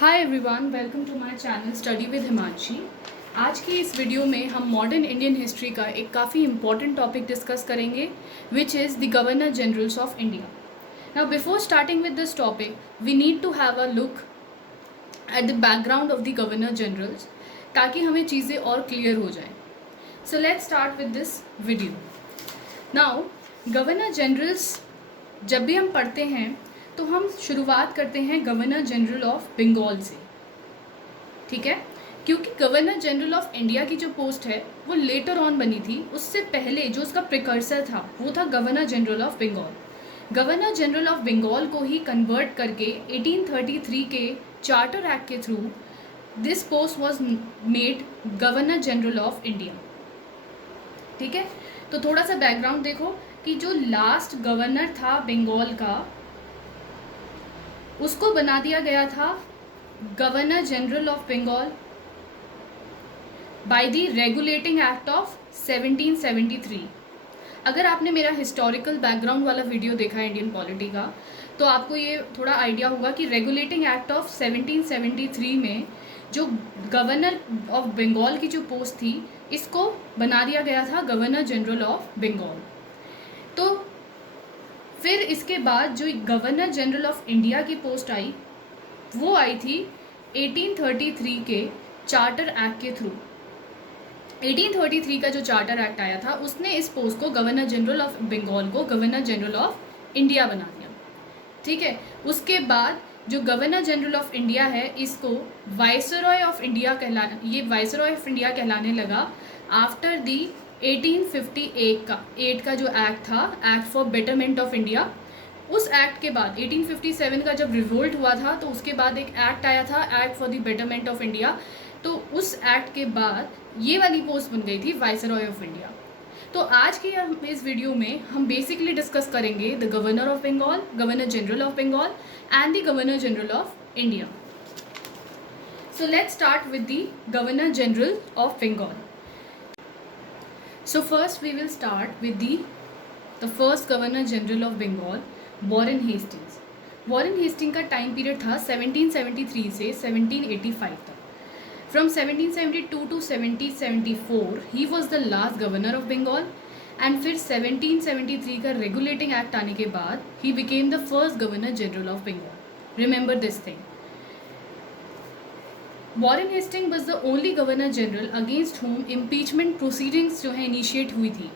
Hi everyone, welcome to my channel study with Himanshi. आज की इस वीडियो में हम मॉडर्न इंडियन हिस्ट्री का एक काफ़ी इंपॉर्टेंट टॉपिक डिस्कस करेंगे which is the governor generals of India. Now before starting with this topic we need to have a look at the background of the governor generals ताकि हमें चीज़ें और clear हो जाएं। So let's start with this video. Now governor generals जब भी हम पढ़ते हैं तो हम शुरुआत करते हैं गवर्नर जनरल ऑफ बंगाल से, ठीक है, क्योंकि गवर्नर जनरल ऑफ इंडिया की जो पोस्ट है वो लेटर ऑन बनी थी। उससे पहले जो उसका प्रिकर्सर था वो था governor general of Bengal. Governor general of Bengal को ही कन्वर्ट करके 1833 के चार्टर एक्ट के through this post was made governor general of India, ठीक है। तो थोड़ा सा बैकग्राउंड देखो कि जो लास्ट गवर्नर था बंगाल का उसको बना दिया गया था governor general of Bengal by the regulating act of 1773। अगर आपने मेरा हिस्टोरिकल बैकग्राउंड वाला वीडियो देखा है इंडियन पॉलिटी का तो आपको ये थोड़ा आइडिया होगा कि रेगुलेटिंग एक्ट ऑफ 1773 में जो गवर्नर ऑफ बंगाल की जो पोस्ट थी इसको बना दिया गया था गवर्नर जनरल ऑफ बंगाल। तो फिर इसके बाद जो गवर्नर जनरल ऑफ इंडिया की पोस्ट आई वो आई थी 1833 के चार्टर एक्ट के थ्रू। 1833 का जो चार्टर एक्ट आया था उसने इस पोस्ट को गवर्नर जनरल ऑफ बंगाल को गवर्नर जनरल ऑफ इंडिया बना दिया, ठीक है। उसके बाद जो गवर्नर जनरल ऑफ इंडिया है इसको viceroy of India viceroy of India कहलाने लगा आफ्टर दी 1858 का जो एक्ट था, act for betterment of India. उस एक्ट के बाद 1857 का जब रिवोल्ट हुआ था तो उसके बाद एक एक्ट आया था, act for the betterment of India. तो उस एक्ट के बाद ये वाली पोस्ट बन गई थी वाइसरॉय ऑफ इंडिया। तो आज के इस वीडियो में हम बेसिकली डिस्कस करेंगे the governor of Bengal, governor general of Bengal and the governor general of India. So let's start with the governor general of Bengal. So first we will start with the first Governor General of Bengal, Warren Hastings. Warren Hastings का time period था 1773 से 1785 तक। From 1772 to 1774 he was the last governor of Bengal and फिर 1773 का regulating act आने के बाद he became the first Governor General of Bengal. Remember this thing. Warren Hasting was the only governor general against whom impeachment proceedings जो है initiate हुई थी।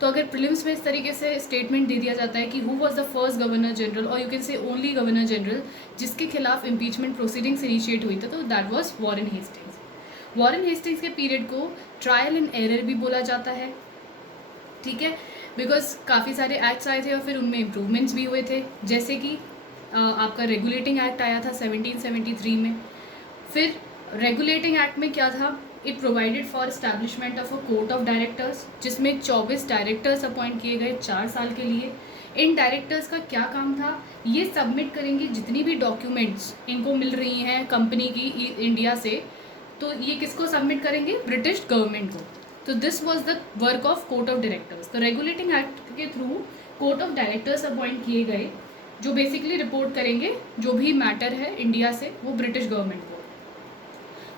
तो अगर प्रीलिम्स में इस तरीके से स्टेटमेंट दे दिया जाता है कि who was the first governor general और you can say only governor general जिसके खिलाफ इम्पीचमेंट प्रोसीडिंग्स इनिशिएट हुई थी, तो that was Warren Hastings. Warren Hastings के पीरियड को ट्रायल एंड एरर भी बोला जाता है, ठीक है, बिकॉज काफ़ी सारे एक्ट्स आए थे और फिर उनमें इम्प्रूवमेंट्स भी हुए थे। जैसे कि आपका रेगुलेटिंग एक्ट आया था 1773 में। फिर रेगुलेटिंग एक्ट में क्या था, it provided for establishment of a court of directors जिसमें 24 डायरेक्टर्स अपॉइंट किए गए 4 साल के लिए। इन डायरेक्टर्स का क्या काम था, ये सबमिट करेंगे जितनी भी डॉक्यूमेंट्स इनको मिल रही हैं कंपनी की इंडिया से, तो ये किसको सबमिट करेंगे, ब्रिटिश गवर्नमेंट को। तो this was the work of court of directors. तो रेगुलेटिंग एक्ट के through court of directors appoint किए गए जो बेसिकली रिपोर्ट करेंगे जो भी मैटर है इंडिया से वो ब्रिटिश गवर्नमेंट को।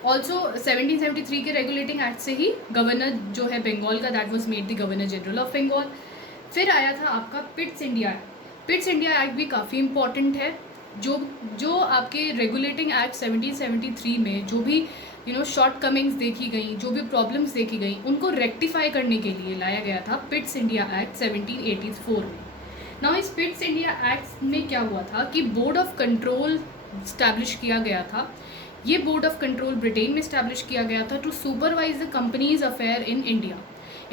ऑल्सो 1773 के रेगुलेटिंग एक्ट से ही गवर्नर जो है बंगाल का that was made the governor general of Bengal. फिर आया था आपका Pitt's India act. Pitt's India act भी काफ़ी इंपॉर्टेंट है। जो आपके रेगुलेटिंग एक्ट 1773 में जो भी शॉर्ट कमिंग्स देखी गई, जो भी प्रॉब्लम्स देखी गई, उनको रेक्टिफाई करने के लिए लाया गया था पिट्स इंडिया एक्ट 1784 में। नाउ इस पिट्स इंडिया एक्ट में क्या हुआ था कि बोर्ड ऑफ कंट्रोल स्टैब्लिश किया गया था। ये बोर्ड ऑफ कंट्रोल ब्रिटेन में स्टैब्लिश किया गया था to supervise the company's affair in India.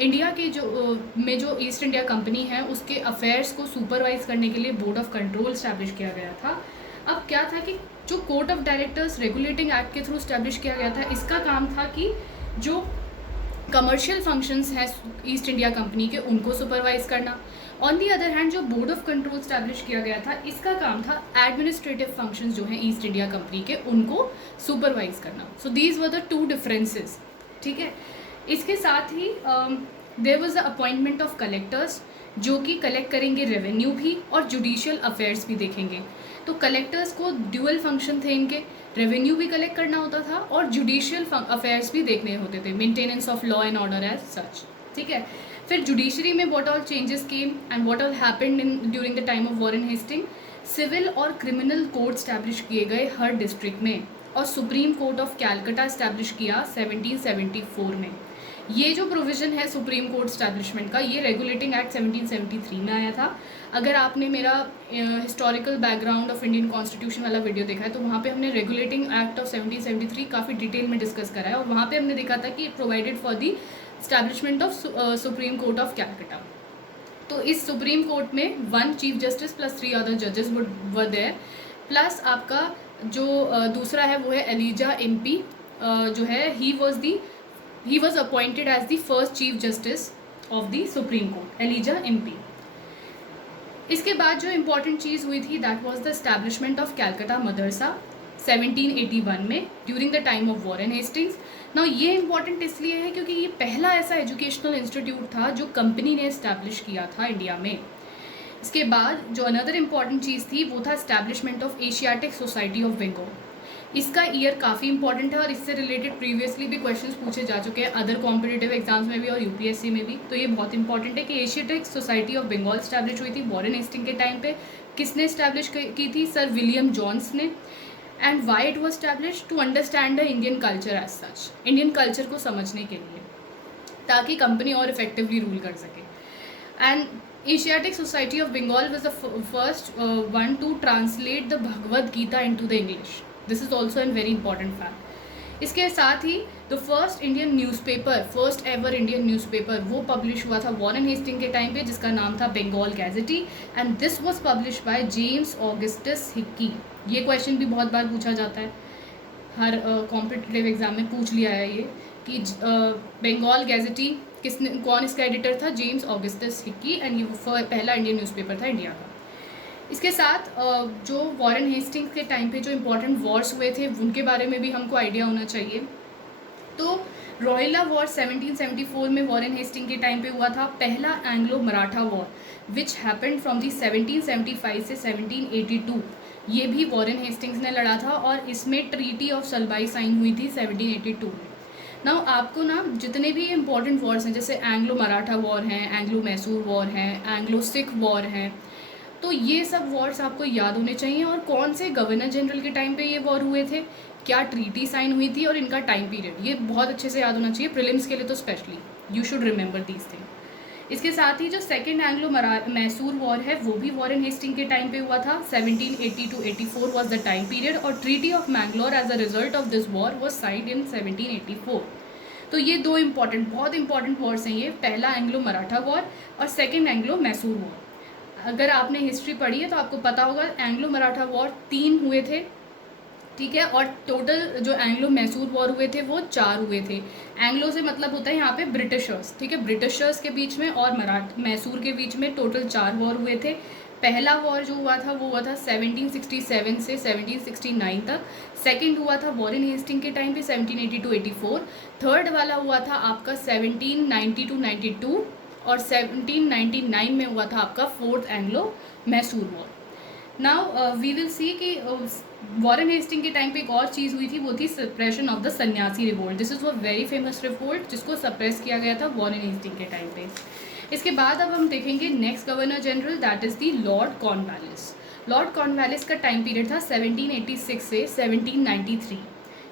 India के जो ईस्ट इंडिया कंपनी है उसके अफेयर्स को सुपरवाइज करने के लिए बोर्ड ऑफ कंट्रोल स्टैब्लिश किया गया था। अब क्या था कि जो court of directors regulating act के थ्रू स्टैब्लिश किया गया था, इसका काम था कि जो कमर्शियल फंक्शंस हैं ईस्ट इंडिया कंपनी के उनको सुपरवाइज करना। ऑन दी अदर हैंड जो बोर्ड ऑफ कंट्रोल स्टैब्लिश किया गया था इसका काम था एडमिनिस्ट्रेटिव फंक्शंस जो हैं ईस्ट इंडिया कंपनी के उनको सुपरवाइज करना। So these were the two differences, ठीक है। इसके साथ ही there was the appointment of collectors जो कि कलेक्ट करेंगे रेवेन्यू भी और जुडिशियल अफेयर्स भी देखेंगे। तो कलेक्टर्स को ड्यूअल फंक्शन थे इनके, रेवेन्यू भी कलेक्ट करना होता था और जुडिशियल अफेयर्स भी देखने होते थे, maintenance of law and order as such, ठीक है। फिर जुडिशरी में what all changes came and what all happened in during the time of Warren Hasting. Civil और क्रिमिनल कोर्ट स्टैब्लिश किए गए हर डिस्ट्रिक्ट में, और supreme court of Calcutta establish किया 1774 में। ये जो प्रोविज़न है सुप्रीम कोर्ट स्टैब्लिशमेंट का, ये रेगुलेटिंग एक्ट 1773 में आया था। अगर आपने मेरा historical background of Indian constitution वाला वीडियो देखा है तो वहाँ पे हमने रेगुलेटिंग एक्ट ऑफ 1773 काफ़ी डिटेल में डिस्कस करा है, और वहाँ पे हमने देखा था कि it provided for the establishment of supreme court of Calcutta. तो इस सुप्रीम कोर्ट में 1 चीफ जस्टिस प्लस 3 अदर जजेस वर देयर, प्लस आपका जो दूसरा है वो है एलिजा एमपी, जो है he was appointed as the first chief justice of the supreme court, Elijah Impey. इसके बाद जो इम्पॉर्टेंट चीज़ हुई थी that was the establishment of Calcutta Madrasa 1781 में during the time of Warren Hastings. Now ये इम्पॉर्टेंट इसलिए है क्योंकि ये पहला ऐसा एजुकेशनल इंस्टीट्यूट था जो कंपनी ने इस्टेब्लिश किया था इंडिया में। इसके बाद जो अनदर इम्पॉर्टेंट चीज़ थी वो था establishment of Asiatic society of Bengal. इसका ईयर काफ़ी इंपॉर्टेंट है और इससे रिलेटेड प्रीवियसली भी क्वेश्चंस पूछे जा चुके हैं अदर कॉम्पिटिटिव एग्जाम्स में भी और यूपीएससी में भी। तो ये बहुत इंपॉर्टेंट है कि Asiatic society of Bengal establish हुई थी वॉरेन हेस्टिंग के टाइम पे। किसने इस्टेब्लिश की थी? सर विलियम जॉन्स ने। And why it was establish? To understand the Indian culture as such, Indian culture को समझने के लिए, ताकि कंपनी और इफेक्टिवली रूल कर सके। And Asiatic society of Bengal was the first one to translate the Bhagavad Gita into the English. This is also an very important fact. इसके साथ ही the first Indian newspaper, first ever Indian newspaper, वो publish हुआ था Warren Hasting के time पे, जिसका नाम था Bengal Gazette, and this was publish by James Augustus Hickey. ये क्वेश्चन भी बहुत बार पूछा जाता है, हर कॉम्पिटिटिव एग्जाम में पूछ लिया है ये कि बंगाल गैजेटी कौन इसका एडिटर था? जेम्स ऑगस्टस हिक्की, एंड ये पहला इंडियन न्यूज़पेपर था इंडिया का। इसके साथ जो वॉरेन हेस्टिंग्स के टाइम पे जो इम्पोर्टेंट वॉर्स हुए थे उनके बारे में भी हमको आइडिया होना चाहिए। तो रोहिला वॉर 1774 में वॉरेन हेस्टिंग के टाइम पे हुआ था, पहला Anglo Maratha war which happened from the 1775 से 1782। ये भी वॉरेन हेस्टिंग्स ने लड़ा था और इसमें ट्रीटी ऑफ सलबाई साइन हुई थी 1782 में। नाउ आपको ना जितने भी इम्पोर्टेंट वॉर्स हैं, जैसे एंग्लो मराठा वॉर हैं, एंग्लो मैसूर वॉर हैं, एंग्लो सिख वॉर हैं, तो ये सब वॉर्स आपको याद होने चाहिए, और कौन से गवर्नर जनरल के टाइम पे ये वॉर हुए थे, क्या ट्रीटी साइन हुई थी और इनका टाइम पीरियड, ये बहुत अच्छे से याद होना चाहिए प्रीलिम्स के लिए। तो specially you should remember these thing. इसके साथ ही जो सेकेंड एंग्लो मैसूर वॉर है वो भी वॉरेन हेस्टिंग के टाइम पे हुआ था। 1780 to 84 was the time period, और treaty of Mangalore as a result of this war was signed in 1784। तो ये दो बहुत इंपॉर्टेंट वॉर्स हैं ये, पहला एंग्लो मराठा वॉर और सेकेंड एंग्लो मैसूर वॉर। अगर आपने हिस्ट्री पढ़ी है तो आपको पता होगा एंग्लो मराठा वॉर 3 हुए थे, ठीक है, और टोटल जो एंग्लो मैसूर वॉर हुए थे वो 4 हुए थे। एंग्लो से मतलब होता है यहाँ पे ब्रिटिशर्स, ठीक है, ब्रिटिशर्स के बीच में और मैसूर के बीच में टोटल 4 वॉर हुए थे। पहला वॉर जो हुआ था वो हुआ था 1767 से 1769 तक। सेकंड हुआ था वॉरेन हेस्टिंग के टाइम पे 1780 to 84। थर्ड वाला हुआ था आपका 1790 to 92, और 1799 में हुआ था आपका fourth Anglo Mysore war. Now we will see कि वॉरेन हेस्टिंग के टाइम पे एक और चीज़ हुई थी, वो थी सप्रेशन ऑफ द सन्यासी revolt. This is a very famous revolt जिसको सप्रेस किया गया था वॉरेन हेस्टिंग के टाइम पे। इसके बाद अब हम देखेंगे next governor general, that is the Lord Cornwallis. Lord Cornwallis का टाइम पीरियड था 1786 से 1793,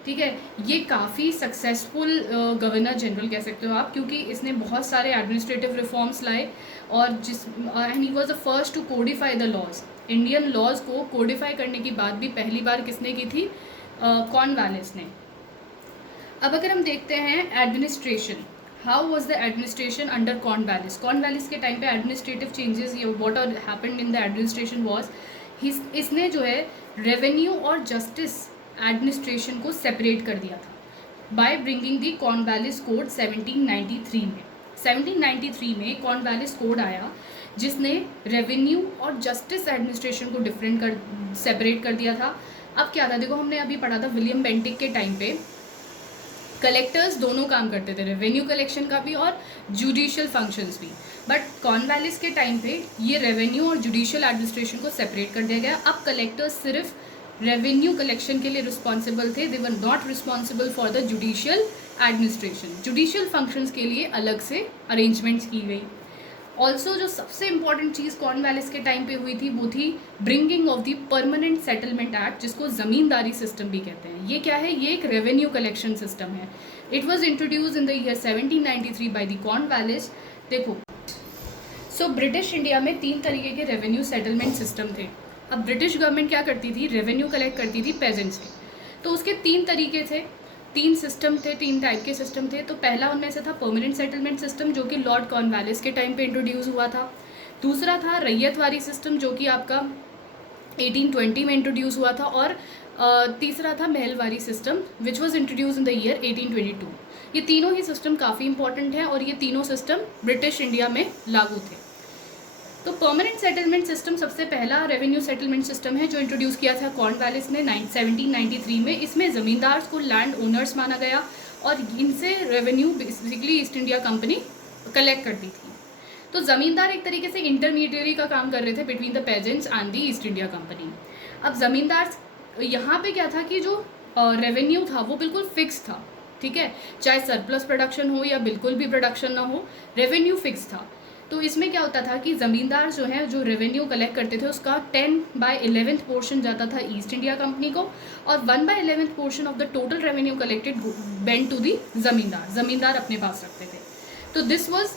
ठीक है। ये काफ़ी सक्सेसफुल गवर्नर जनरल कह सकते हो आप, क्योंकि इसने बहुत सारे एडमिनिस्ट्रेटिव रिफॉर्म्स लाए, और and he was the first to codify the laws. Indian laws को कोडिफाई करने की बात भी पहली बार किसने की थी? कॉर्नवालिस ने। अब अगर हम देखते हैं administration, how was the administration under Cornwallis. Cornwallis के टाइम पे administrative changes, what are happened in the administration was, इसने जो है रेवेन्यू और जस्टिस एडमिनिस्ट्रेशन को सेपरेट कर दिया था by bringing the Cornwallis code 1793 में। 1793 में कॉर्नवालिस कोड आया जिसने रेवेन्यू और जस्टिस एडमिनिस्ट्रेशन को सेपरेट कर दिया था। अब क्या था, देखो हमने अभी पढ़ा था विलियम बेंटिक के टाइम पे कलेक्टर्स दोनों काम करते थे, रेवेन्यू कलेक्शन का भी और जुडिशियल फंक्शंस भी। बट कॉर्नवालिस के टाइम पे ये रेवेन्यू और जुडिशियल एडमिनिस्ट्रेशन को सेपरेट कर दिया गया। अब कलेक्टर्स सिर्फ रेवेन्यू कलेक्शन के लिए रिस्पॉन्सिबल थे, they were not responsible for the judicial administration. Judicial functions के लिए अलग से अरेंजमेंट्स की गई। ऑल्सो जो सबसे इंपॉर्टेंट चीज़ कॉर्नवालिस के टाइम पे हुई थी वो थी bringing of the permanent settlement act, जिसको ज़मींदारी सिस्टम भी कहते हैं। ये क्या है? ये एक रेवेन्यू कलेक्शन सिस्टम है। It was introduce in the year 1793 by the Cornwallis. देखो, सो ब्रिटिश इंडिया में 3 तरीके के रेवेन्यू सेटलमेंट सिस्टम थे। अब ब्रिटिश गवर्नमेंट क्या करती थी? रेवेन्यू कलेक्ट करती थी पेजेंट से। तो उसके 3 तरीके थे, 3 सिस्टम थे, 3 टाइप के सिस्टम थे। तो पहला उनमें से था परमानेंट सेटलमेंट सिस्टम, जो कि लॉर्ड कॉर्नवालिस के टाइम पे इंट्रोड्यूस हुआ था। दूसरा था रैयतवारी सिस्टम, जो कि आपका 1820 में इंट्रोड्यूस हुआ था। और तीसरा था Mahalwari system, which was introduce in the year 1822। ये तीनों ही सिस्टम काफ़ी इंपॉर्टेंट हैं और ये तीनों सिस्टम ब्रिटिश इंडिया में लागू थे। तो परमानेंट सेटलमेंट सिस्टम सबसे पहला रेवेन्यू सेटलमेंट सिस्टम है जो इंट्रोड्यूस किया था कॉर्नवालिस ने 1793 में। इसमें ज़मींदार को लैंड ओनर्स माना गया और इनसे revenue basically east India company collect करती थी। तो ज़मींदार एक तरीके से इंटरमीडियरी का काम कर रहे थे between the pageants and the East India company. अब ज़मींदार यहाँ पे क्या था कि जो रेवेन्यू था वो बिल्कुल फिक्स था, ठीक है, चाहे सरप्लस प्रोडक्शन हो या बिल्कुल भी प्रोडक्शन ना हो, रेवेन्यू फिक्स था। तो इसमें क्या होता था कि ज़मींदार जो है जो रेवेन्यू कलेक्ट करते थे उसका 10/11 पोर्शन जाता था ईस्ट इंडिया कंपनी को और 1/11 portion of the total revenue collected went to the zamindar, zamindar अपने पास रखते थे। तो this was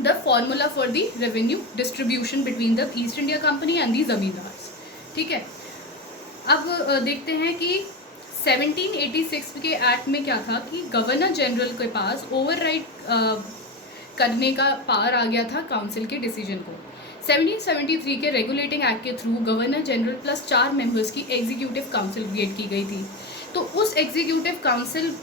the formula for the revenue distribution between the East India Company and the zamindars, ठीक है। अब देखते हैं कि 1786 के एक्ट में क्या था कि गवर्नर जनरल के पास ओवरराइड करने का पावर आ गया था काउंसिल के डिसीजन को। 1773 के रेगुलेटिंग एक्ट के through governor general plus 4 members की एग्जीक्यूटिव काउंसिल क्रिएट की गई थी। तो उस एग्जीक्यूटिव काउंसिल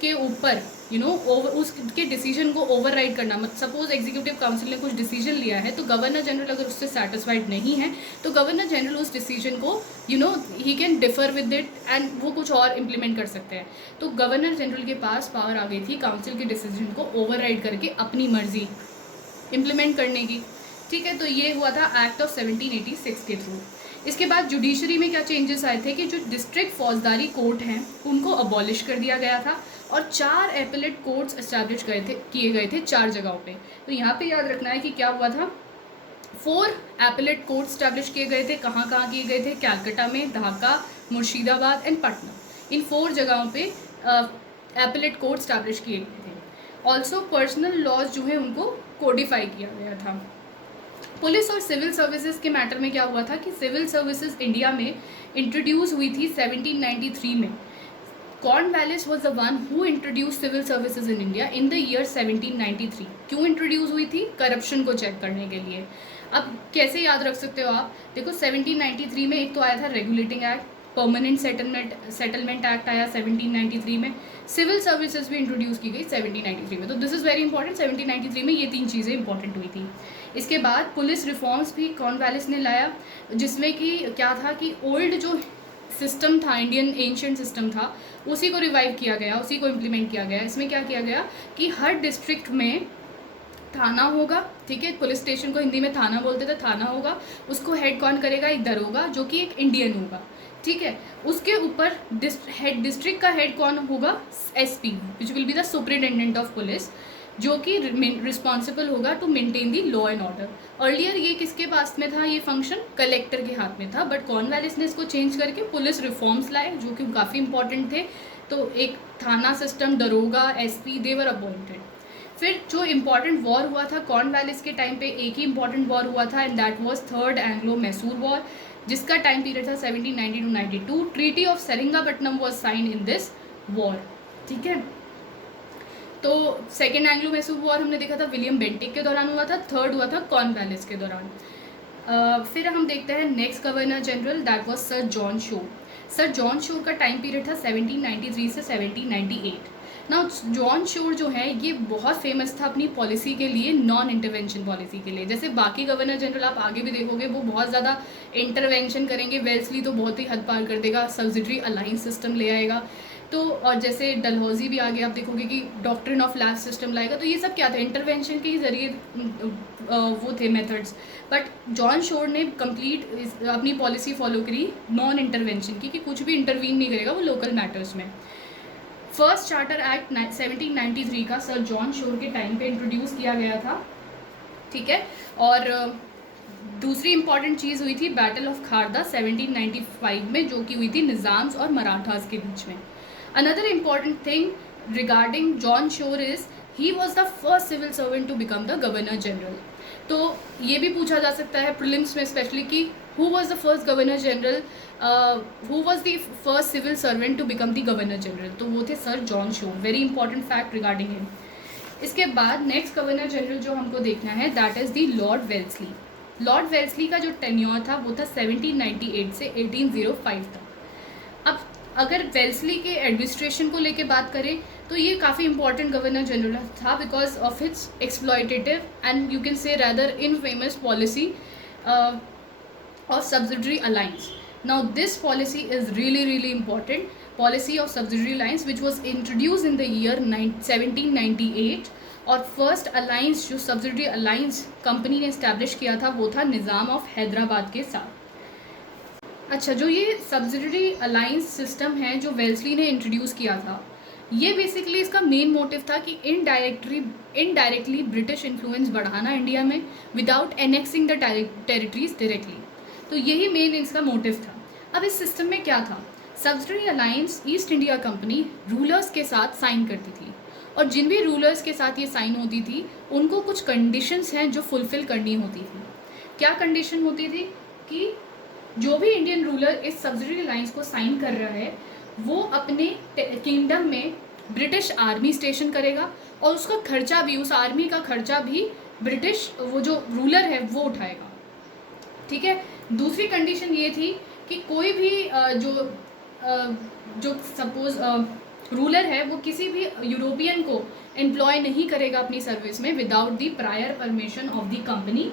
के ऊपर उसके डिसीजन को ओवरराइड करना, मतलब सपोज एग्जीक्यूटिव काउंसिल ने कुछ डिसीजन लिया है तो गवर्नर जनरल अगर उससे सेटिस्फाइड नहीं है तो गवर्नर जनरल उस डिसीजन को he can differ with it and वो कुछ और इम्प्लीमेंट कर सकते हैं। तो गवर्नर जनरल के पास पावर आ गई थी काउंसिल के डिसीजन को ओवरराइड करके अपनी मर्जी इम्प्लीमेंट करने की, ठीक है। तो ये हुआ था एक्ट ऑफ 1786 के थ्रू। इसके बाद जुडिशरी में क्या चेंजेस आए थे कि जो डिस्ट्रिक्ट फौजदारी कोर्ट हैं उनको अबॉलिश कर दिया गया था और 4 एपेलेट कोर्ट्स एस्टैब्लिश किए गए थे 4 जगहों पे। तो यहाँ पे याद रखना है कि क्या हुआ था, 4 एपेलेट कोर्ट्स एस्टैब्लिश किए गए थे। कहाँ कहाँ किए गए थे? कैलकाटा में, ढाका, मुर्शिदाबाद एंड पटना। इन 4 जगहों पे एपेलेट कोर्ट एस्टैब्लिश किए गए थे। ऑल्सो पर्सनल लॉज जो है उनको कोडिफाई किया गया था। पुलिस और सिविल सर्विसेज के मैटर में क्या हुआ था कि सिविल सर्विसेज इंडिया में इंट्रोड्यूस हुई थी 1793 में। Cornwallis was the one who introduce civil services in India in the year 1793। क्यों इंट्रोड्यूस हुई थी? करप्शन को चेक करने के लिए। अब कैसे याद रख सकते हो आप? देखो 1793 में एक तो आया था regulating act, permanent settlement act आया 1793 में, सिविल सर्विसेज भी इंट्रोड्यूस की गई 1793 में। तो दिस इज़ वेरी इंपॉर्टेंट, 1793 में ये 3 चीज़ें इंपॉर्टेंट हुई थी। इसके बाद पुलिस रिफॉर्म्स भी कॉर्नवालिस ने लाया, जिसमें कि क्या था कि ओल्ड जो सिस्टम था, इंडियन एंशिएंट सिस्टम था, उसी को रिवाइव किया गया, उसी को इम्प्लीमेंट किया गया। इसमें क्या किया गया कि हर डिस्ट्रिक्ट में थाना होगा, ठीक है, पुलिस स्टेशन को हिंदी में थाना बोलते थे, थाना होगा, उसको हेड कौन करेगा? एक दरोगा जो कि एक इंडियन होगा, ठीक है। उसके ऊपर डिस्ट्रिक्ट का हेड कौन होगा? SP, which will be the superintendent of police, जो कि रिस्पॉन्सिबल होगा to maintain the law and order. Earlier ये किसके पास में था? ये फंक्शन कलेक्टर के हाथ में था, बट कॉर्नवालिस ने इसको चेंज करके पुलिस रिफॉर्म्स लाए जो कि काफ़ी इंपॉर्टेंट थे। तो एक थाना सिस्टम, दरोगा, एसपी, दे वर अपॉइंटेड। फिर जो इम्पॉर्टेंट वॉर हुआ था कॉर्नवालिस के टाइम पे, एक ही इम्पॉर्टेंट वॉर हुआ था and that was third Anglo Mysore war, जिसका टाइम पीरियड था 1790 to 92। Treaty of Seringapatam was sign in this war, ठीक है। तो सेकेंड एंग्लो मैसूर वॉर हमने देखा था विलियम बेंटिक के दौरान हुआ था, थर्ड हुआ था कॉर्नवालिस के दौरान। फिर हम देखते हैं next governor general, that was sir John शोर। सर जॉन शोर का टाइम पीरियड था 1793 से 1798। नाउ जॉन शोर जो है ये बहुत फेमस था अपनी पॉलिसी के लिए, नॉन इंटरवेंशन पॉलिसी के लिए। जैसे बाकी गवर्नर जनरल आप आगे भी देखोगे वो बहुत ज़्यादा इंटरवेंशन करेंगे, वेल्सली तो बहुत ही हद पार कर देगा, सब्सिडरी अलाइंस सिस्टम ले आएगा, तो और जैसे डलहौजी भी आगे आप देखोगे कि डॉक्ट्रिन ऑफ लास्ट सिस्टम लाएगा, तो ये सब क्या था, इंटरवेंशन के जरिए वो थे मेथड्स। बट जॉन शोर ने कंप्लीट अपनी पॉलिसी फॉलो करी नॉन इंटरवेंशन की, कि कुछ भी इंटरवीन नहीं करेगा वो लोकल मैटर्स में। फर्स्ट चार्टर एक्ट 1793 का सर जॉन शोर के टाइम पे इंट्रोड्यूस किया गया था, ठीक है। और दूसरी इंपॉर्टेंट चीज़ हुई थी बैटल ऑफ खारदा 1795 में, जो कि हुई थी निज़ाम्स और मराठास के बीच में। Another important thing regarding John Shore is he was the first civil servant to become the governor general. तो ये भी पूछा जा सकता है प्रीलिम्स में स्पेशली कि who was the first governor general, who was the first civil servant to become the governor general, तो वो थे sir John Shore. Very important fact regarding him. इसके बाद नेक्स्ट गवर्नर जनरल जो हमको देखना है that is the lord Wellesley. Lord Wellesley का जो टेन्योर था वो था 1798 से 1805 तक। अब अगर वेल्सली के एडमिनिस्ट्रेशन को लेके बात करें तो ये काफ़ी इंपॉर्टेंट गवर्नर जनरल था because of its exploitative and you can से rather infamous policy of subsidiary alliance. Now this policy is really important, policy of subsidiary alliance which was introduced in the year 1798। और first alliance जो subsidiary alliance company ने establish किया था वो था निज़ाम of Hyderabad के साथ। अच्छा, जो ये सब्सिडरी अलायंस सिस्टम है जो वेल्सली ने इंट्रोड्यूस किया था, ये बेसिकली इसका मेन मोटिव था कि इनडायरेक्टली ब्रिटिश इन्फ्लुएंस बढ़ाना इंडिया में without annexing the territories directly. तो यही मेन इसका मोटिव था। अब इस सिस्टम में क्या था, subsidiary alliance east India company rulers के साथ साइन करती थी, और जिन भी रूलर्स के साथ ये साइन होती थी उनको कुछ कंडीशंस हैं जो फुलफ़िल करनी होती थी। क्या कंडीशन होती थी कि जो भी इंडियन रूलर इस सब्सिडरी अलायंस को साइन कर रहा है वो अपने किंगडम में ब्रिटिश आर्मी स्टेशन करेगा, और उसका खर्चा भी, उस आर्मी का खर्चा भी ब्रिटिश वो जो रूलर है वो उठाएगा, ठीक है। दूसरी कंडीशन ये थी कि कोई भी जो सपोज रूलर है वो किसी भी यूरोपियन को एम्प्लॉय नहीं करेगा अपनी सर्विस में without the prior permission of the company.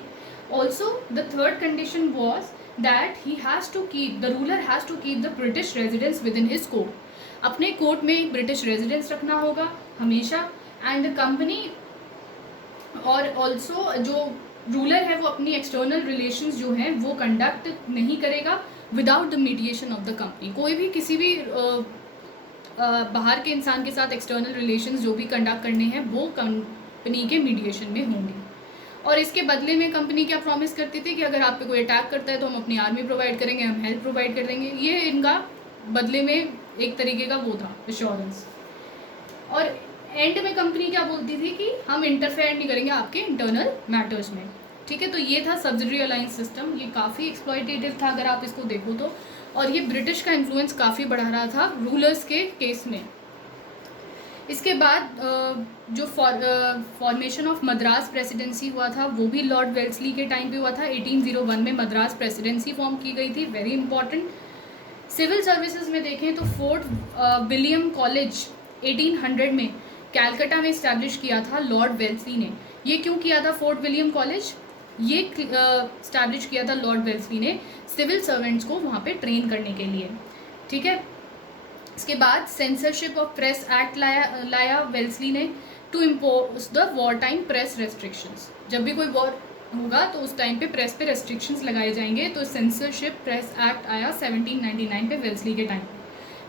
Also the third condition was that he has to keep, the ruler has to keep the British residence within his हिज कोर्ट। अपने कोर्ट में British residence रखना होगा हमेशा, and the company और also जो ruler है वो अपनी एक्सटर्नल रिलेशंस जो हैं वो कंडक्ट नहीं करेगा without the mediation of the company. कोई भी किसी भी बाहर के इंसान के साथ एक्सटर्नल रिलेशंस जो भी कंडक्ट करने हैं वो कंपनी के मीडिएशन में होंगे। और इसके बदले में कंपनी क्या प्रॉमिस करती थी कि अगर आप पे कोई अटैक करता है तो हम अपनी आर्मी प्रोवाइड करेंगे, हम हेल्प प्रोवाइड कर देंगे। ये इनका बदले में एक तरीके का वो था एश्योरेंस। और एंड में कंपनी क्या बोलती थी कि हम इंटरफेयर नहीं करेंगे आपके इंटरनल मैटर्स में, ठीक है। तो ये था सब्सिडरी अलायंस सिस्टम। ये काफ़ी एक्सप्लॉयटेटिव था अगर आप इसको देखो तो, और ये ब्रिटिश का इन्फ्लुएंस काफ़ी बढ़ा रहा था रूलर्स के केस में। इसके बाद जो फॉर्मेशन ऑफ मद्रास प्रेसिडेंसी हुआ था वो भी लॉर्ड वेल्सली के टाइम पे हुआ था। 1801 में मद्रास प्रेसिडेंसी फॉर्म की गई थी, वेरी इंपॉर्टेंट। सिविल सर्विसेज में देखें तो फोर्ट विलियम कॉलेज 1800 में कैलकाटा में इस्टेब्लिश किया था लॉर्ड वेल्सली ने। ये क्यों किया था फोर्ट विलियम कॉलेज? ये इस्टेब्लिश किया था लॉर्ड वेल्सली ने सिविल सर्वेंट्स को वहाँ पे ट्रेन करने के लिए, ठीक है। इसके बाद सेंसरशिप ऑफ प्रेस एक्ट लाया वेल्सली ने to impose the war time press restrictions. जब भी कोई वॉर होगा तो उस टाइम पे प्रेस पे रेस्ट्रिक्शंस लगाए जाएंगे, तो सेंसरशिप प्रेस एक्ट आया 1799 पे वेल्सली के टाइम।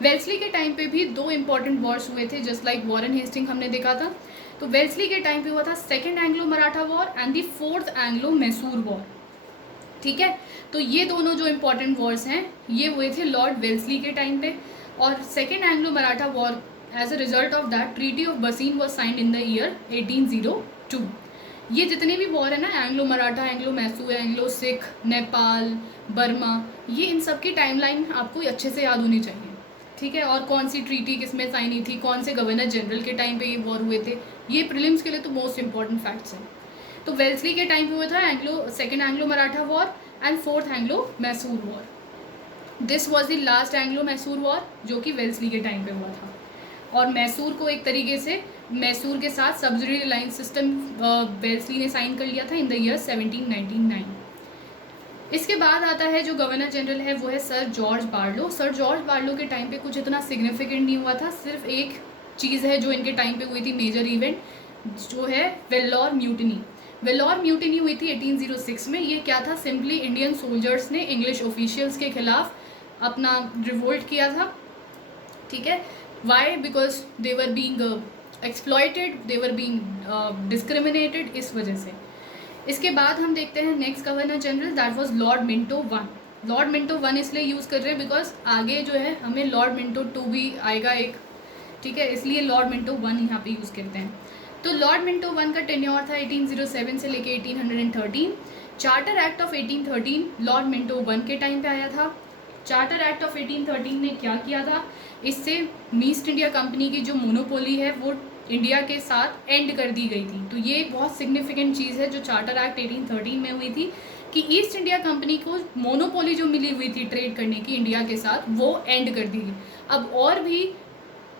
वेल्सली के टाइम पे भी दो इंपॉर्टेंट वॉर्स हुए थे, जस्ट लाइक वॉरेन हेस्टिंग हमने देखा था। तो वेल्सली के टाइम पे हुआ था second Anglo Maratha war and the fourth Anglo Mysore war, ठीक है। तो ये दोनों जो इंपॉर्टेंट वॉर्स हैं ये हुए थे लॉर्ड वेल्सली के टाइम पे। और second Anglo Maratha war as a result of that treaty of Bassein was signed in the year 1802। ये जितने भी वॉर है ना, Anglo Maratha, Anglo Mysore, Anglo Sikh, Nepal, Burma, ये इन सब की टाइमलाइन आपको अच्छे से याद होनी चाहिए, ठीक है। और कौन सी ट्रीटी किस में साइन हुई थी, कौन से गवर्नर जनरल के टाइम पे ये वॉर हुए थे, ये प्रीलिम्स के लिए तो मोस्ट इंपॉर्टेंट फैक्ट्स हैं। तो वेल्सली के टाइम पे हुआ था second Anglo Maratha war and fourth Anglo Mysore war. This was the last Anglo Mysore war जो कि वेल्सली के टाइम पे हुआ था। और मैसूर को एक तरीके से मैसूर के साथ सब्सिडरी अलायंस सिस्टम वेल्सली ने साइन कर लिया था इन द ईयर 1799। इसके बाद आता है जो गवर्नर जनरल है वो है sir George Barlow. Sir George Barlow के टाइम पे कुछ इतना सिग्निफिकेंट नहीं हुआ था, सिर्फ एक चीज़ है जो इनके टाइम पे हुई थी मेजर इवेंट, जो है वेल्लोर म्यूटिनी। वेल्लोर म्यूटिनी हुई थी 1806 में। ये क्या था, सिंपली इंडियन सोल्जर्स ने इंग्लिश ऑफिशियल्स के खिलाफ अपना रिवोल्ट किया था, ठीक है। Why, because they were being exploited, they were being discriminated, इस वजह से। इसके बाद हम देखते हैं next governor general, that was lord Minto one. Lord Minto one इसलिए यूज़ कर रहे हैं बिकॉज आगे जो है हमें लॉर्ड मिंटो टू भी आएगा एक, ठीक है, इसलिए लॉर्ड मिंटो वन यहाँ पे यूज़ करते हैं। तो लॉर्ड मिंटो वन का टेन्योर था 1807 से लेके 1813। Charter act of 1813 Lord Minto one के टाइम पे आया था। चार्टर एक्ट ऑफ 1813 ने क्या किया था, इससे ईस्ट इंडिया कंपनी की जो मोनोपोली है वो इंडिया के साथ एंड कर दी गई थी। तो ये एक बहुत सिग्निफिकेंट चीज़ है जो चार्टर एक्ट 1813 में हुई थी कि ईस्ट इंडिया कंपनी को मोनोपोली जो मिली हुई थी ट्रेड करने की इंडिया के साथ, वो एंड कर दी गई। अब और भी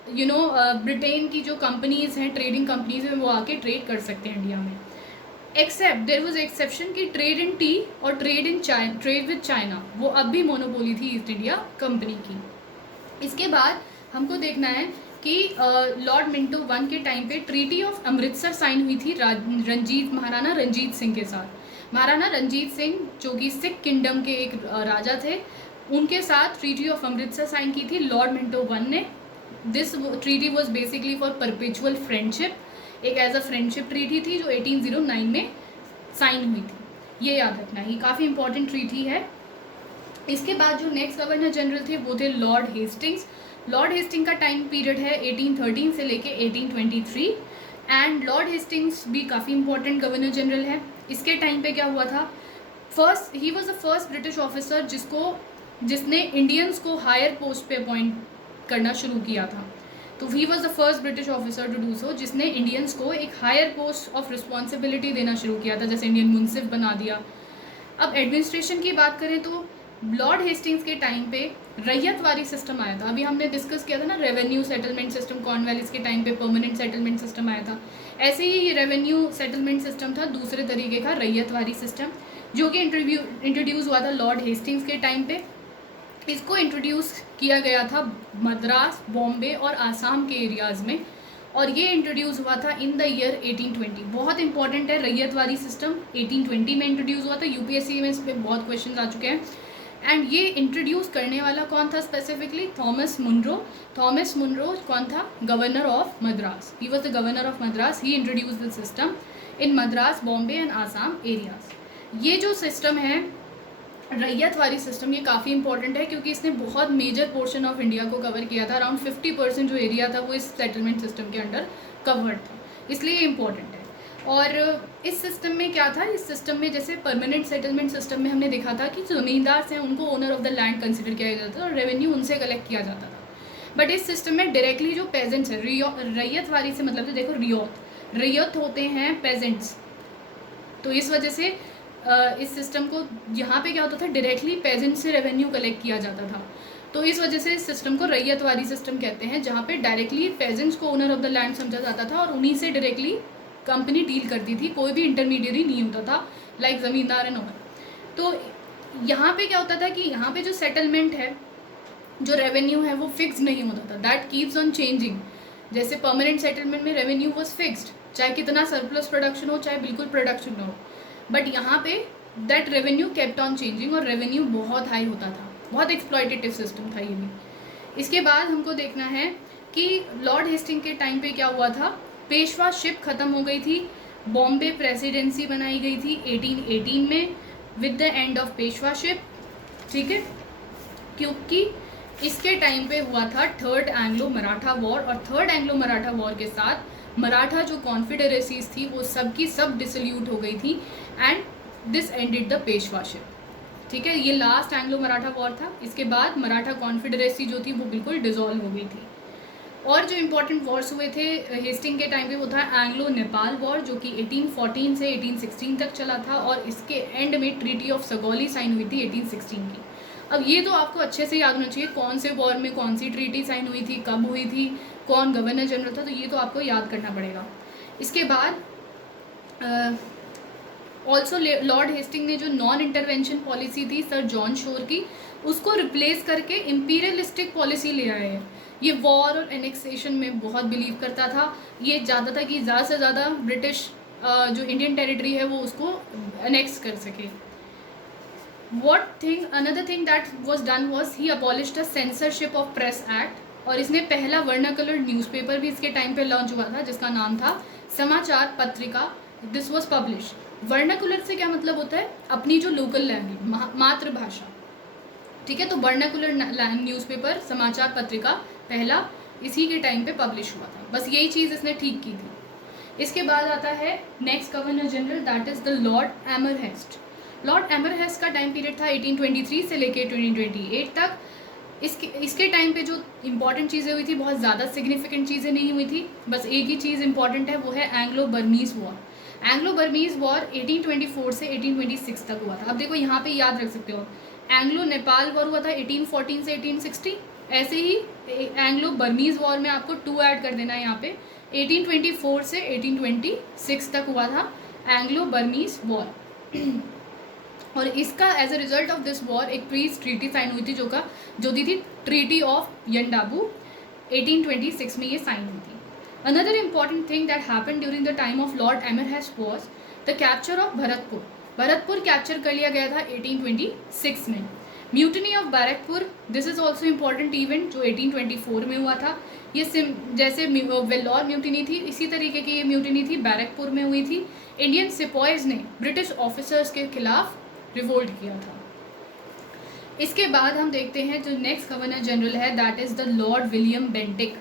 ब्रिटेन की जो कंपनीज़ हैं, ट्रेडिंग कंपनीज हैं, वो आके ट्रेड कर सकते हैं इंडिया में। एक्सेप्ट देयर वाज एक्सेप्शन कि ट्रेड इन टी और ट्रेड विद चाइना, वो अब भी मोनोपोली थी ईस्ट इंडिया कंपनी की। इसके बाद हमको देखना है कि लॉर्ड मिंटो वन के टाइम पे ट्रीटी ऑफ अमृतसर साइन हुई थी महाराणा रंजीत सिंह के साथ। महाराणा रंजीत सिंह जो कि सिख किंगडम के एक राजा थे, उनके साथ ट्रीटी ऑफ अमृतसर साइन की थी लॉर्ड मिंटो वन ने। This treaty was basically for perpetual friendship, एक एज अ फ्रेंडशिप ट्रीटी थी जो 1809 में साइन हुई थी। ये याद रखना, ये काफ़ी इंपॉर्टेंट ट्रीटी है। इसके बाद जो नेक्स्ट गवर्नर जनरल थे वो थे लॉर्ड हेस्टिंग्स। लॉर्ड हेस्टिंग का टाइम पीरियड है 1813 से लेके 1823 एंड लॉर्ड हेस्टिंग्स भी काफ़ी इंपॉर्टेंट गवर्नर जनरल है। इसके टाइम पे क्या हुआ था, he was the first British officer जिसने इंडियंस को हायर पोस्ट पे अपॉइंट करना शुरू किया था। तो he was the first British officer to do so, जिसने इंडियंस को एक हायर पोस्ट ऑफ रिस्पॉन्सिबिलिटी देना शुरू किया था, जैसे इंडियन मुंसिफ बना दिया। अब एडमिनिस्ट्रेशन की बात करें तो लॉर्ड हेस्टिंग्स के टाइम पे रैयतवारी सिस्टम आया था। अभी हमने डिस्कस किया था ना रेवेन्यू सेटलमेंट सिस्टम, कॉर्नवालिस के टाइम पे परमानेंट सेटलमेंट सिस्टम आया था। ऐसे ही ये रेवेन्यू सेटलमेंट सिस्टम था दूसरे तरीके का रैयतवारी सिस्टम, जो कि इंट्रोड्यूस हुआ था लॉर्ड हेस्टिंग्स के टाइम पे। इसको इंट्रोड्यूस किया गया था मद्रास, बॉम्बे और आसाम के एरियाज़ में, और ये इंट्रोड्यूस हुआ था इन द ईयर 1820। बहुत इंपॉर्टेंट है रैयतवारी सिस्टम, 1820 में इंट्रोड्यूस हुआ था। यूपीएससी में इस पर बहुत क्वेश्चन आ चुके हैं। एंड ये इंट्रोड्यूस करने वाला कौन था specifically, Thomas Munro. Thomas Munro कौन था, governor of Madras. He was the governor of Madras. He introduce the system in Madras, Bombay and Assam areas. ये जो सिस्टम है रैयतवारी सिस्टम, ये काफ़ी इंपॉर्टेंट है क्योंकि इसने बहुत मेजर पोर्शन ऑफ इंडिया को कवर किया था। अराउंड 50% जो एरिया था वो इस सेटलमेंट सिस्टम के अंडर कवर्ड था, इसलिए ये इंपॉर्टेंट है। और इस सिस्टम में क्या था, इस सिस्टम में जैसे परमानेंट सेटलमेंट सिस्टम में हमने देखा था कि ज़मींदार हैं उनको owner of the land consider किया जाता था और रेवेन्यू उनसे कलेक्ट किया जाता था। बट इस सिस्टम में डायरेक्टली जो पेजेंट्स है, रैयतवारी से मतलब तो देखो रियत होते हैं पेजेंट्स, तो इस वजह से इस सिस्टम को यहाँ पे क्या होता था, डायरेक्टली पेजेंट से रेवेन्यू कलेक्ट किया जाता था। तो इस वजह से इस सिस्टम को रैयतवारी सिस्टम कहते हैं, जहाँ पे डायरेक्टली पेजेंट्स को ओनर ऑफ द लैंड समझा जाता था और उन्हीं से डायरेक्टली कंपनी डील करती थी, कोई भी इंटरमीडियरी नहीं होता था लाइक ज़मींदार एंड ओनर। तो यहाँ पे क्या होता था कि यहाँ पे जो सेटलमेंट है, जो रेवेन्यू है वो फिक्स नहीं होता था, दैट कीप्स ऑन चेंजिंग। जैसे परमानेंट सेटलमेंट में रेवेन्यू वॉज फिक्स्ड, चाहे कितना सरप्लस प्रोडक्शन हो चाहे बिल्कुल प्रोडक्शन ना हो। बट यहाँ पे that revenue kept on changing और रेवेन्यू बहुत हाई होता था, बहुत एक्सप्लॉयटेटिव सिस्टम था ये भी। इसके बाद हमको देखना है कि लॉर्ड हेस्टिंग के टाइम पे क्या हुआ था, पेशवाशिप ख़त्म हो गई थी, बॉम्बे प्रेसिडेंसी बनाई गई थी 1818 में विद द एंड ऑफ पेशवाशिप, ठीक है, क्योंकि इसके टाइम पे हुआ था थर्ड एंग्लो मराठा वॉर, और थर्ड एंग्लो मराठा वॉर के साथ मराठा जो कॉन्फेडरेसीज थी वो सबकी सब डिसल्यूट हो गई थी एंड दिस एंडेड द पेशवाशिप, ठीक है। ये लास्ट एंग्लो मराठा वॉर था। इसके बाद मराठा कॉन्फेडरेसी जो थी वो बिल्कुल डिसॉल्व हो गई थी। और जो इम्पोर्टेंट वॉर्स हुए थे हेस्टिंग के टाइम पे वो था एंग्लो नेपाल वॉर, जो कि 1814 से 1816 तक चला था, और इसके एंड में ट्रीटी ऑफ सगौली साइन हुई थी 1816 की। अब ये तो आपको अच्छे से याद होना चाहिए कौन से वॉर में कौन सी ट्रीटी साइन हुई थी, कब हुई थी, कौन गवर्नर जनरल था, तो ये तो आपको याद करना पड़ेगा। इसके बाद ऑल्सो लॉर्ड हेस्टिंग ने जो नॉन इंटरवेंशन पॉलिसी थी सर जॉन शोर की, उसको रिप्लेस करके इम्पीरियलिस्टिक पॉलिसी ले आए हैं। ये वॉर और एनेक्सेशन में बहुत बिलीव करता था। ये चाहता था कि ज़्यादा से ज़्यादा ब्रिटिश जो इंडियन टेरिटरी है वो उसको अनेक्स कर सके। Another thing that was done was he abolished the censorship of press act, और इसने पहला वर्नाकुलर न्यूज़पेपर भी इसके टाइम पे लॉन्च हुआ था जिसका नाम था समाचार पत्रिका। This was publish. वर्नाकुलर से क्या मतलब होता है? अपनी जो लोकल लैंग्वेज, मातृभाषा, ठीक है। तो वर्नाकुलर न्यूज़पेपर समाचार पत्रिका पहला इसी के टाइम पे पब्लिश हुआ था। बस यही चीज़ इसने ठीक की थी। इसके बाद आता है next governor general, that is the Lord Amherst. Lord Amherst का टाइम पीरियड था 1823 से लेके 1828 तक। इसके टाइम पे जो इम्पॉर्टेंट चीज़ें हुई थी, बहुत ज़्यादा सिग्निफिकेंट चीज़ें नहीं हुई थी। बस एक ही चीज़ इम्पॉर्टेंट है, वो है Anglo Burmese war. Anglo Burmese war 1824 से 1826 तक हुआ था। अब देखो यहाँ पे याद रख सकते हो, एंग्लो नेपाल वॉर हुआ था 1814 से 1860, ऐसे ही एंग्लो बर्मीज़ वॉर में आपको 2 ऐड कर देना है यहाँ पे, 1824 से 1826 तक हुआ था एंग्लो बर्मीज़ वॉर। और इसका as a result of this war एक पीस ट्रीटी साइन हुई थी जो थी ट्रीटी ऑफ यंडाबू, 1826 में ये साइन हुई थी। Another important thing that happened during the time of Lord Amherst was the capture of Bharatpur. Bharatpur capture कर लिया गया था 1826 में। Mutiny of Barrackpore, this is also important event जो 1824 में हुआ था। ये जैसे वेल्लोर म्यूटनी थी, इसी तरीके की ये म्यूटनी थी बैरकपुर में हुई थी। इंडियन सिपॉयज़ ने ब्रिटिश ऑफिसर्स के खिलाफ रिवोल्ट किया था। इसके बाद हम देखते हैं जो नेक्स्ट गवर्नर जनरल है, that is the lord William Bentinck.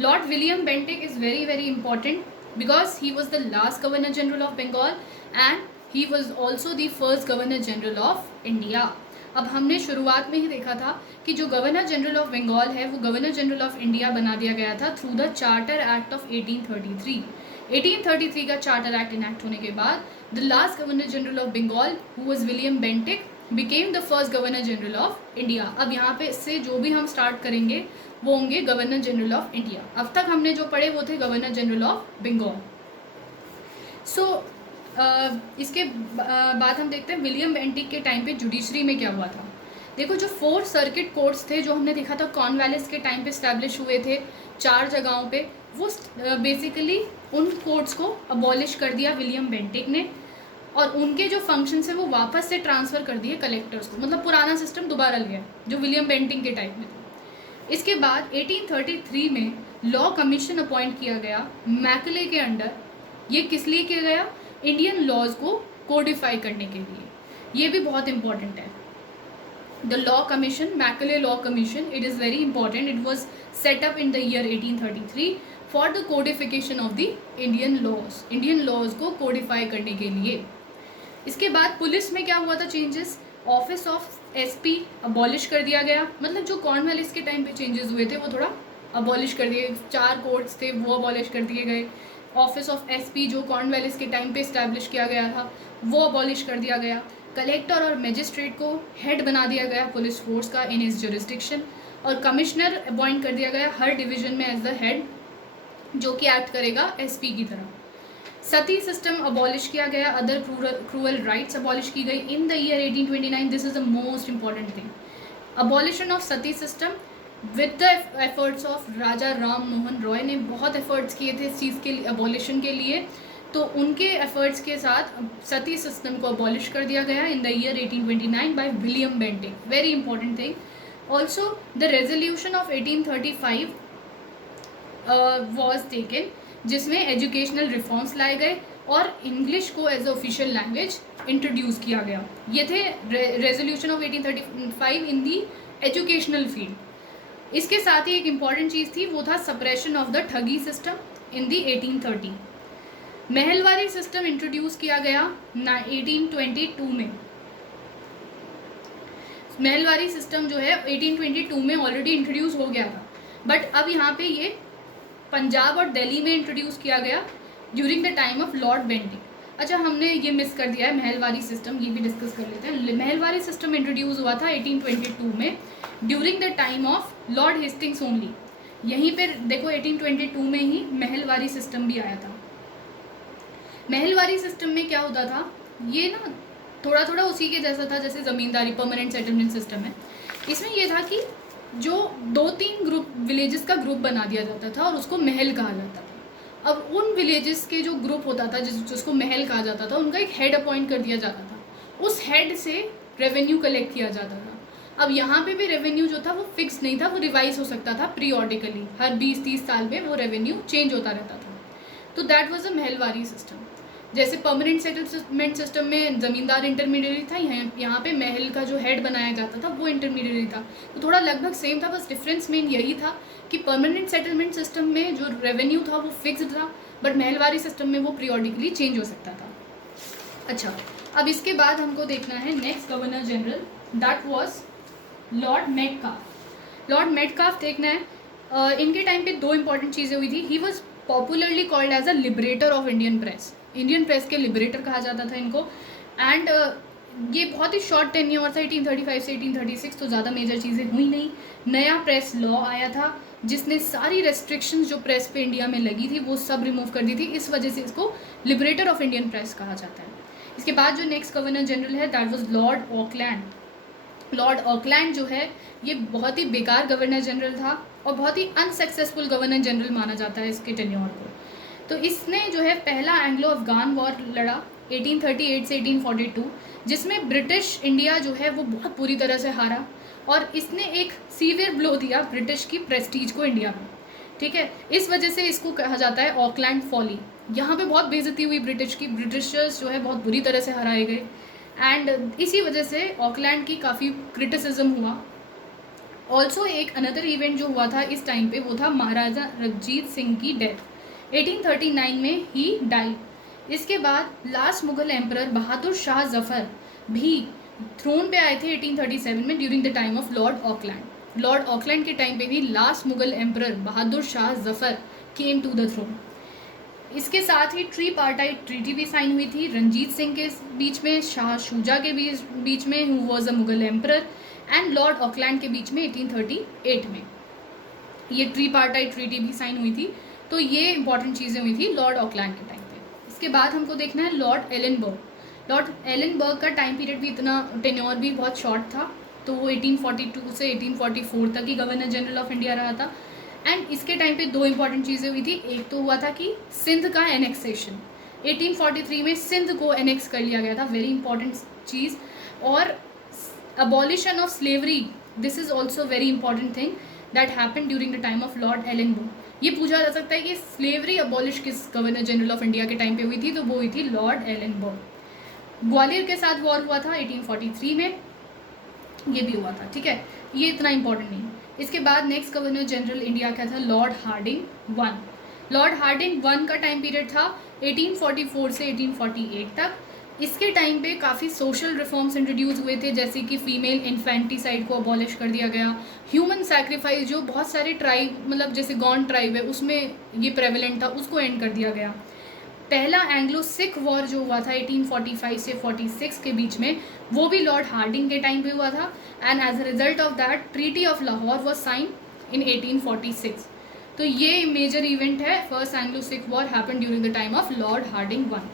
Lord William Bentinck is very very important because he was the last governor general of Bengal and he was also the first governor general of India. अब हमने शुरुआत में ही देखा था कि जो governor general of Bengal है वो गवर्नर जनरल ऑफ इंडिया बना दिया गया था through the charter act of 1833। 1833 का चार्टर एक्ट इनैक्ट होने के बाद the last governor general of Bengal who was William Bentinck became the first governor general of India. अब यहाँ पे इससे जो भी हम स्टार्ट करेंगे वो होंगे गवर्नर जनरल ऑफ इंडिया। अब तक हमने जो पढ़े वो थे गवर्नर जनरल ऑफ बंगाल। सो इसके बाद हम देखते हैं विलियम बेंटिक के टाइम पे जुडिशरी में क्या हुआ था। देखो जो 4 सर्किट कोर्ट्स थे जो हमने देखा था कॉर्नवालिस के टाइम पे स्टैब्लिश हुए थे 4 जगहों पे, वो बेसिकली उन कोर्ट्स को अबॉलिश कर दिया विलियम बेंटिक ने, और उनके जो फंक्शंस हैं वो वापस से ट्रांसफ़र कर दिए कलेक्टर्स को। मतलब पुराना सिस्टम दोबारा लिया जो विलियम बेंटिक के टाइम में था। इसके बाद 1833 में लॉ कमीशन अपॉइंट किया गया मैकले के अंडर। ये किस लिए किया गया? इंडियन लॉज को कोडिफाई करने के लिए। ये भी बहुत इंपॉर्टेंट है। The law commission, Macaulay Law Commission, it is very important. It was set up in the year 1833 for the codification of the Indian laws. Indian laws को codify करने के लिए। इसके बाद पुलिस में क्या हुआ था changes? Office of SP abolish कर दिया गया। मतलब जो कॉर्नवालिस के टाइम पे चेंजेस हुए थे वो थोड़ा अबॉलिश कर दिए। 4 कोर्ट्स थे वो अबॉलिश कर दिए गए। ऑफिस ऑफ एसपी जो कॉर्नवालिस के टाइम पे इस्टेब्लिश किया गया था वो अबॉलिश कर दिया गया। कलेक्टर और मजिस्ट्रेट को हेड बना दिया गया पुलिस फोर्स का इन हिज जुरिस्डिक्शन, और कमिश्नर अपॉइंट कर दिया गया हर डिवीजन में एज द हेड, जो कि एक्ट करेगा एसपी की तरह। सती सिस्टम अबॉलिश किया गया। अदर क्रूअल राइट्स अबॉलिश की गई in the year 1829। This is the most important thing, abolition of sati system with the efforts of Raja Ram Mohan Roy ने बहुत एफर्ट्स किए थे इस चीज़ के लिए, अबॉलिशन के लिए। तो उनके एफर्ट्स के साथ सती सिस्टम को अबॉलिश कर दिया गया इन the year 1829 by William Bentinck. Very important thing. Also the resolution of 1835 was taken, जिसमें एजुकेशनल रिफॉर्म्स लाए गए और इंग्लिश को एज ऑफिशियल लैंग्वेज इंट्रोड्यूस किया गया। ये थे resolution of 1835 in the educational field. इसके साथ ही एक इम्पॉर्टेंट चीज़ थी, वो था सप्रेशन ऑफ द ठगी system in the 1830। Mahalwari system introduce किया गया 1822 में। महलवारी सिस्टम जो है 1822 में ऑलरेडी इंट्रोड्यूस हो गया था, बट अब यहाँ पे ये पंजाब और दिल्ली में इंट्रोड्यूस किया गया during the time of Lord Bentinck. अच्छा, हमने ये मिस कर दिया है महलवारी सिस्टम, ये भी डिस्कस कर लेते हैं। महलवारी सिस्टम इंट्रोड्यूस हुआ था 1822 में during the time of Lord Hastings only. यहीं पर देखो 1822 में ही महलवारी सिस्टम भी आया था। महलवारी सिस्टम में क्या होता था? ये ना थोड़ा थोड़ा उसी के जैसा था जैसे ज़मींदारी परमानेंट सेटलमेंट सिस्टम है। इसमें ये था कि जो 2-3 ग्रुप विलेजेस का ग्रुप बना दिया जाता था और उसको महल कहा जाता था। अब उन विलेजेस के जो ग्रुप होता था जिसको महल कहा जाता था, उनका एक हेड अपॉइंट कर दिया जाता था। उस हेड से रेवेन्यू कलेक्ट किया जाता था। अब यहाँ पे भी रेवेन्यू जो था वो फिक्स नहीं था, वो रिवाइज हो सकता था पीरियोडिकली, हर 20-30 साल में वो रेवेन्यू चेंज होता रहता था। तो that was a Mahalwari system. जैसे परमानेंट सेटलमेंट सिस्टम में ज़मींदार इंटरमीडियरी था, यहाँ पे महल का जो हेड बनाया जाता था वो इंटरमीडियरी था। तो थोड़ा लगभग सेम था, बस डिफरेंस मेन यही था कि परमानेंट सेटलमेंट सिस्टम में जो रेवेन्यू था वो फिक्स्ड था, बट महलवारी सिस्टम में वो पीरियोडिकली चेंज हो सकता था। अच्छा, अब इसके बाद हमको देखना है next governor general, that was Lord Metcalfe. Lord Metcalfe देखना है। इनके टाइम पे 2 इंपॉर्टेंट चीज़ें हुई थी। He was popularly called as a liberator of Indian press. Indian press के लिबरेटर कहा जाता था इनको। एंड ये बहुत ही शॉर्ट टेन्योर था, 1835 से 1836, तो ज़्यादा मेजर चीज़ें हुई नहीं। नया प्रेस लॉ आया था जिसने सारी रेस्ट्रिक्शंस जो प्रेस पे इंडिया में लगी थी वो सब रिमूव कर दी थी। इस वजह से इसको लिबरेटर ऑफ इंडियन प्रेस कहा जाता है। इसके बाद जो नेक्स्ट गवर्नर जनरल है that was Lord Auckland. Lord Auckland जो है ये बहुत ही बेकार गवर्नर जनरल था और बहुत ही अनसक्सेसफुल गवर्नर जनरल माना जाता है इसके टेन्योर को। तो इसने जो है पहला एंग्लो अफगान वॉर लड़ा 1838 से 1842, जिसमें ब्रिटिश इंडिया जो है वो बहुत बुरी तरह से हारा और इसने एक सीवियर ब्लो दिया ब्रिटिश की प्रेस्टीज को इंडिया में। ठीक है, इस वजह से इसको कहा जाता है ऑकलैंड फॉली। यहाँ पे बहुत बेइज्जती हुई ब्रिटिश की, ब्रिटिशर्स जो है बहुत बुरी तरह से हराए गए एंड इसी वजह से ऑकलैंड की काफ़ी क्रिटिसिज्म हुआ। ऑल्सो एक अनदर इवेंट जो हुआ था इस टाइम पे वो था महाराजा रंजीत सिंह की डेथ 1839 में ही डाइड। इसके बाद लास्ट मुगल एम्परर बहादुर शाह जफ़र भी थ्रोन पे आए थे 1837 में during the time of lord Auckland. Lord Auckland के टाइम पे भी last Mughal emperor Bahadur Shah Zafar came to the throne. इसके साथ ही ट्री पार्टाइट ट्रीटी भी साइन हुई थी रंजीत सिंह के बीच में, शाह शुजा के बीच में who was a Mughal emperor, and Lord Auckland के बीच में 1838 में ये ट्री पार्टाइट ट्रीटी भी साइन हुई थी। तो ये इंपॉर्टेंट चीज़ें हुई थी लॉर्ड ऑकलैंड के टाइम पे। इसके बाद हमको देखना है लॉर्ड एलनबर्ग। लॉर्ड एलनबर्ग का टाइम पीरियड भी इतना टेन्योर भी बहुत शॉर्ट था, तो वो 1842 से 1844 तक ही गवर्नर जनरल ऑफ इंडिया रहा था। एंड इसके टाइम पे 2 इंपॉर्टेंट चीज़ें हुई थी। एक तो हुआ था कि सिंध का एनेक्सेशन 1843 में सिंध को एनेक्स कर लिया गया था, वेरी इंपॉर्टेंट चीज़। और abolition of slavery, this is also very important thing that happen during the time of Lord Ellenborough. ये पूछा जा सकता है कि स्लेवरी अबॉलिश किस गवर्नर जनरल ऑफ इंडिया के टाइम पे हुई थी, तो वो हुई थी लॉर्ड एलनबर्ग। ग्वालियर के साथ वॉर हुआ था 1843 में, ये भी हुआ था। ठीक है, ये इतना इंपॉर्टेंट नहीं। इसके बाद नेक्स्ट गवर्नर जनरल इंडिया का था lord Hardinge one. Lord Hardinge one का टाइम पीरियड था 1844 से 1848 तक। इसके टाइम पे काफ़ी सोशल रिफॉर्म्स इंट्रोड्यूस हुए थे, जैसे कि फ़ीमेल इन्फेंटिसाइड को अबॉलिश कर दिया गया। ह्यूमन सैक्रिफाइस जो बहुत सारे ट्राइब, मतलब जैसे गॉन्ड ट्राइब है उसमें ये प्रेवलेंट था, उसको एंड कर दिया गया। पहला एंग्लो सिख वॉर जो हुआ था 1845 से 46 के बीच में, वो भी लॉर्ड हार्डिंग के टाइम पे हुआ था। And as a result of that treaty of Lahore was sign in 1846। तो ये मेजर इवेंट है, first Anglo Sikh war happen during the time of lord Hardinge one.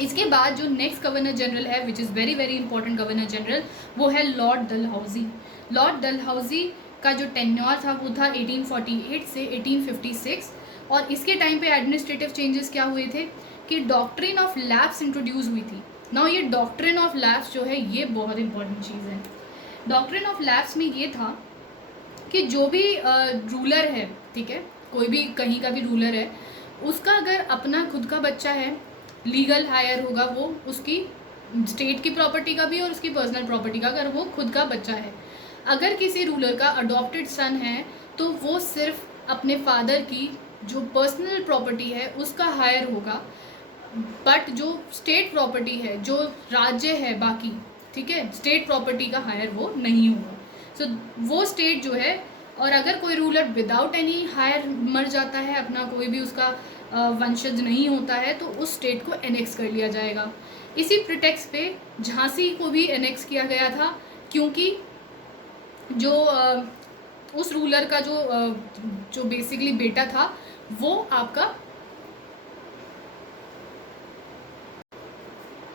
इसके बाद जो नेक्स्ट गवर्नर जनरल है which is very very important governor general, वो है Lord Dalhousie. Lord Dalhousie का जो टेन्योर था वो था 1848 से 1856। और इसके टाइम पे एडमिनिस्ट्रेटिव चेंजेस क्या हुए थे कि डॉक्ट्रिन ऑफ लैप्स इंट्रोड्यूस हुई थी। नाउ ये डॉक्ट्रिन ऑफ लैप्स जो है ये बहुत इंपॉर्टेंट चीज़ है। डॉक्ट्रिन ऑफ लैप्स में ये था कि जो भी रूलर है, ठीक है, कोई भी कहीं का भी रूलर है, उसका अगर अपना खुद का बच्चा है, लीगल हायर होगा वो उसकी स्टेट की प्रॉपर्टी का भी और उसकी पर्सनल प्रॉपर्टी का, अगर वो खुद का बच्चा है। अगर किसी रूलर का अडॉप्टेड सन है तो वो सिर्फ अपने फादर की जो पर्सनल प्रॉपर्टी है उसका हायर होगा, बट जो स्टेट प्रॉपर्टी है, जो राज्य है बाकी, ठीक है, स्टेट प्रॉपर्टी का हायर वो नहीं होगा। सो वो स्टेट जो है, और अगर कोई रूलर विदाउट एनी हायर मर जाता है, अपना कोई भी उसका वंशज नहीं होता है, तो उस स्टेट को एनेक्स कर लिया जाएगा। इसी प्रिटेक्स्ट पे झांसी को भी एनेक्स किया गया था, क्योंकि जो उस रूलर का जो बेसिकली बेटा था वो आपका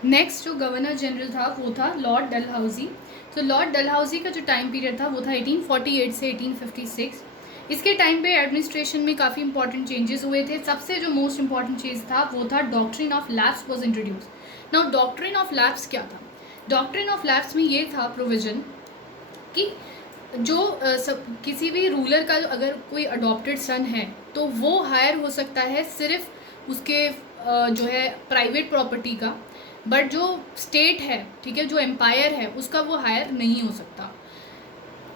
नेक्स्ट जो गवर्नर जनरल था वो था लॉर्ड डलहौजी। तो लॉर्ड डलहौजी का जो टाइम पीरियड था वो था 1848 से 1856। इसके टाइम पे एडमिनिस्ट्रेशन में काफ़ी इंपॉर्टेंट चेंजेस हुए थे। सबसे जो मोस्ट इंपॉर्टेंट चीज़ था वो था doctrine of lapse was introduce. Now doctrine of lapse क्या था? डॉक्ट्रिन ऑफ लैप्स में ये था प्रोविजन कि जो किसी भी रूलर का अगर कोई अडॉप्टेड सन है तो वो हायर हो सकता है सिर्फ उसके जो है प्राइवेट प्रॉपर्टी का, बट जो स्टेट है, ठीक है, जो एम्पायर है उसका वो हायर नहीं हो सकता।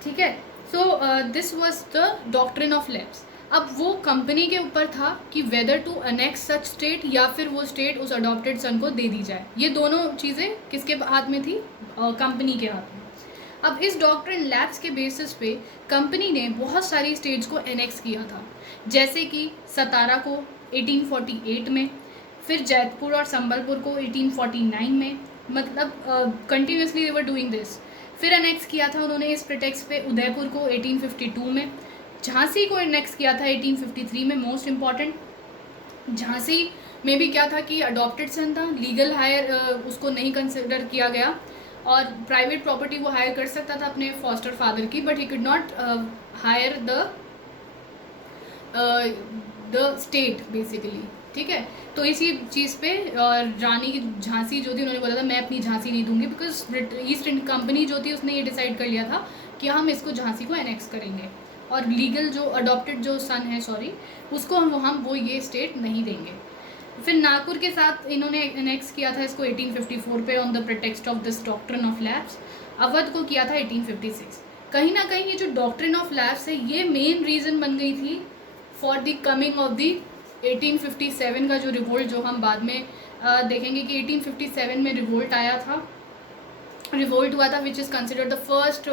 ठीक है, so this was the doctrine of lapse. अब वो कंपनी के ऊपर था कि whether to annex such state या फिर वो स्टेट उस अडॉप्टेड सन को दे दी जाए। ये दोनों चीज़ें किसके हाथ में थी? कंपनी के हाथ में। अब इस डॉक्ट्रिन लैप्स के बेसिस पे कंपनी ने बहुत सारी स्टेट्स को एनेक्स किया था, जैसे कि सतारा को 1848 में, फिर जैतपुर और संबलपुर को 1849 में, मतलब continuously they were doing this. फिर अनेक्स किया था उन्होंने इस प्रिटेक्स्ट पे उदयपुर को 1852 में, झांसी को अनेक्स किया था 1853 में। मोस्ट इम्पॉर्टेंट, झांसी में भी क्या था कि अडॉप्टेड सन था, लीगल हायर उसको नहीं कंसिडर किया गया, और प्राइवेट प्रॉपर्टी वो हायर कर सकता था अपने फॉस्टर फादर की, but he could not hire the state basically. ठीक है, तो इसी चीज़ पे रानी की झांसी जो थी, उन्होंने बोला था मैं अपनी झांसी नहीं दूंगी, बिकॉज ईस्ट इंडिया कंपनी जो थी उसने ये डिसाइड कर लिया था कि हम इसको झांसी को एनेक्स करेंगे, और लीगल जो अडॉप्टेड जो सन है उसको हम वो ये स्टेट नहीं देंगे। फिर नागपुर के साथ इन्होंने एनेक्स किया था इसको 1854 पे on the pretext of this doctrine of lapse. Awadh को किया था 1856। कहीं ना कहीं ये जो डॉक्ट्रिन ऑफ लैप्स है ये मेन रीज़न बन गई थी for the coming of the 1857 का जो रिवोल्ट, जो हम बाद में देखेंगे कि 1857 में रिवोल्ट आया था, रिवोल्ट हुआ था, which is considered the first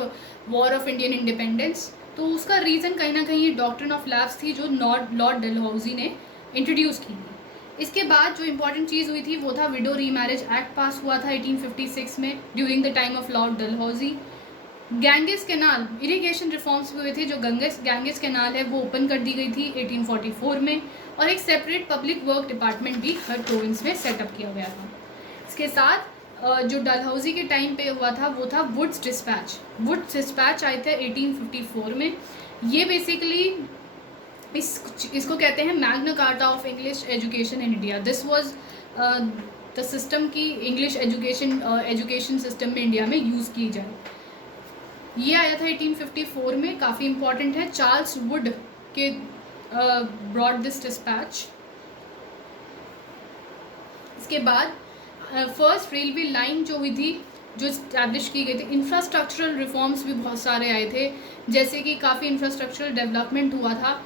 war of Indian independence. तो उसका रीज़न कहीं ना कहीं ये डॉक्ट्रिन ऑफ लैप्स थी जो लॉर्ड डलहौजी ने इंट्रोड्यूस की थी। इसके बाद जो इंपॉर्टेंट चीज़ हुई थी वो था विडो रीमैरिज एक्ट पास हुआ था 1856 में during the time of Lord Dalhousie. Ganges canal irrigation reforms भी हुए थे, जो गैंगिस कैनाल है वो ओपन कर दी गई थी 1844 में, और एक सेपरेट पब्लिक वर्क डिपार्टमेंट भी हर प्रोविंस में सेटअप किया गया था। इसके साथ जो डलहौजी के टाइम पे हुआ था वो था वुड्स डिस्पैच। वुड्स डिस्पैच आए थे 1854 में। ये बेसिकली इसको कहते हैं Magna carta of English education in India. This was the system की इंग्लिश एजुकेशन सिस्टम में इंडिया में यूज़ की जाए। ये आया था 1854 में, काफ़ी इंपॉर्टेंट है। चार्ल्स वुड के ब्रॉड दिस डिस्पैच। इसके बाद फर्स्ट रेलवे लाइन जो हुई थी, जो इस्टेब्लिश की गई थी, इंफ्रास्ट्रक्चरल रिफॉर्म्स भी बहुत सारे आए थे, जैसे कि काफ़ी इंफ्रास्ट्रक्चरल डेवलपमेंट हुआ था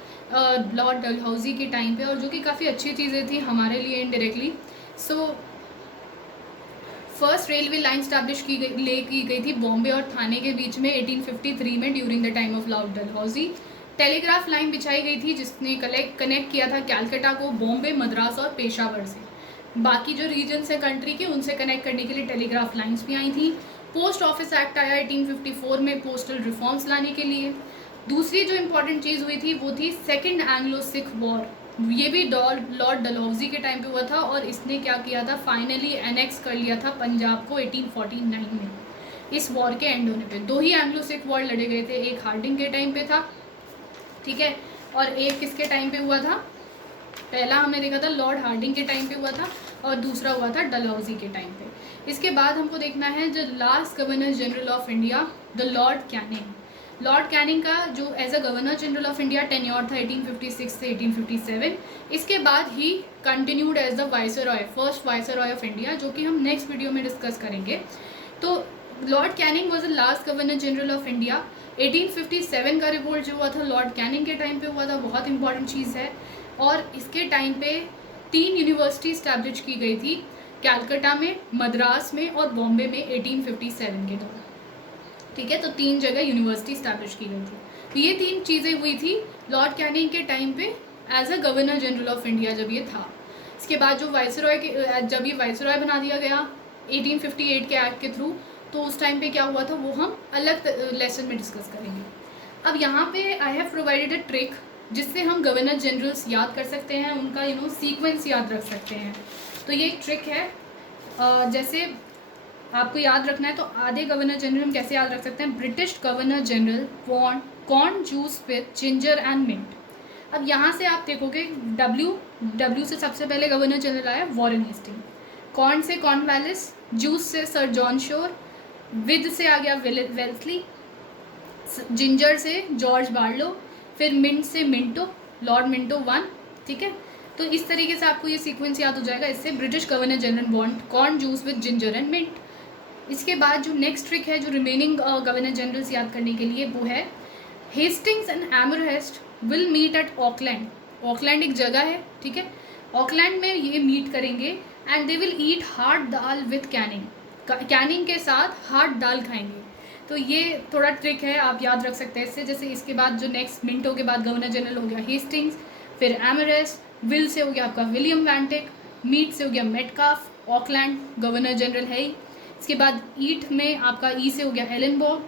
लॉर्ड डलहौजी के टाइम पे, और जो कि काफ़ी अच्छी चीज़ें थी हमारे लिए indirectly. So first railway line establish की गई थी बॉम्बे और थाने के बीच में 1853 में during the time of Lord Dalhousie. Telegraph line बिछाई गई थी जिसने कनेक्ट किया था कैलकाटा को बॉम्बे, मद्रास और पेशावर से। बाकी जो रीजन्स हैं कंट्री के उनसे कनेक्ट करने के लिए टेलीग्राफ लाइंस भी आई थी। पोस्ट ऑफिस एक्ट आया 1854 में पोस्टल रिफॉर्म्स लाने के लिए। दूसरी जो इम्पोर्टेंट चीज़ हुई थी वो थी सेकेंड एंग्लो सिख वॉर। ये भी लॉर्ड डलहौजी के टाइम पे हुआ था, और इसने क्या किया था, फाइनली एनेक्स कर लिया था पंजाब को 1849 में। इस वॉर के एंड होने पे 2 ही एंग्लो सिख वॉर लड़े गए थे, एक हार्डिंग के टाइम पे था, ठीक है, और एक किसके टाइम पे हुआ था? पहला हमने देखा था लॉर्ड हार्डिंग के टाइम पे हुआ था, और दूसरा हुआ था डलहौजी के टाइम पे। इसके बाद हमको देखना है जो last governor general of India, the lord Canning. Lord Canning का जो as a governor general of India tenure था 1856 से 1857। इसके बाद he continued as the viceroy, first viceroy of India, जो कि हम नेक्स्ट वीडियो में डिस्कस करेंगे। तो lord Canning was the last governor general of India. 1857 का रिवोल्ट जो हुआ था लॉर्ड कैनिंग के टाइम पे हुआ था, बहुत इंपॉर्टेंट चीज़ है। और इसके टाइम पे 3 यूनिवर्सिटी इस्टेब्लिश की गई थी, कैलकाटा में, मद्रास में और बॉम्बे में 1857 के दौरान, ठीक है। तो 3 जगह यूनिवर्सिटी इस्टेब्लिश की गई थी। तो ये 3 चीज़ें हुई थी लॉर्ड कैनिंग के टाइम पे as a governor general of India जब ये था। इसके बाद जो जब ये वाइसरॉय बना दिया गया 1858 के एक्ट के थ्रू, तो उस टाइम पे क्या हुआ था वो हम अलग लेसन में डिस्कस करेंगे। अब यहाँ पे I have provided a trick जिससे हम गवर्नर जनरल्स याद कर सकते हैं, उनका सीक्वेंस याद रख सकते हैं। तो ये एक ट्रिक है, जैसे आपको याद रखना है तो आधे गवर्नर जनरल हम कैसे याद रख सकते हैं, British governor general want corn juice with ginger and mint. अब यहाँ से आप देखोगे डब्ल्यू से सबसे पहले गवर्नर जनरल आया वॉरेन हेस्टिंग, कॉर्न से कॉर्नवालिस, जूस से सर जॉन शोर, विद से आ गया वेल्सली, जिंजर से जॉर्ज बार्लो, फिर मिंट से मिंटो, लॉर्ड मिंटो वन। ठीक है, तो इस तरीके से आपको ये सीक्वेंस याद हो जाएगा। इससे British governor general want corn juice with ginger and mint. इसके बाद जो नेक्स्ट ट्रिक है जो रिमेनिंग गवर्नर जनरल्स याद करने के लिए, वो है Hastings and Amherst will meet at Auckland. Auckland एक जगह है, ठीक है, ऑकलैंड में ये मीट करेंगे and they will eat hard dal with Canning, Canning के साथ हार्ड दाल खाएंगे। तो ये थोड़ा ट्रिक है, आप याद रख सकते हैं इससे। जैसे इसके बाद जो नेक्स्ट मिंटो के बाद गवर्नर जनरल हो गया हेस्टिंग्स, फिर एमरेस्ट, विल से हो गया आपका विलियम वैंटिक, मीट से हो गया मेटकाफ, ऑकलैंड गवर्नर जनरल है ही। इसके बाद ईट में आपका ई से हो गया एलनबॉर्ग,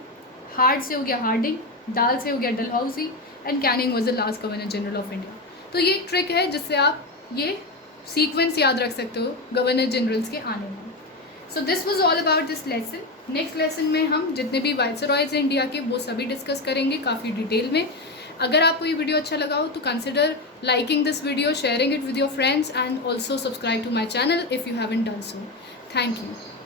हार्ड से हो गया हार्डिंग, दाल से हो गया Dalhousie and Canning was the last governor general of India. तो ये एक ट्रिक है जिससे आप ये सीक्वेंस याद रख सकते हो गवर्नर जनरल्स के आने में। So this was all about this lesson. Next lesson में हम जितने भी वाइसरॉयज हैं इंडिया के वो सभी डिस्कस करेंगे काफ़ी डिटेल में। अगर आपको ये वीडियो अच्छा लगा हो तो consider liking this video, sharing it with your friends and also subscribe to my channel if you haven't done so. Thank you.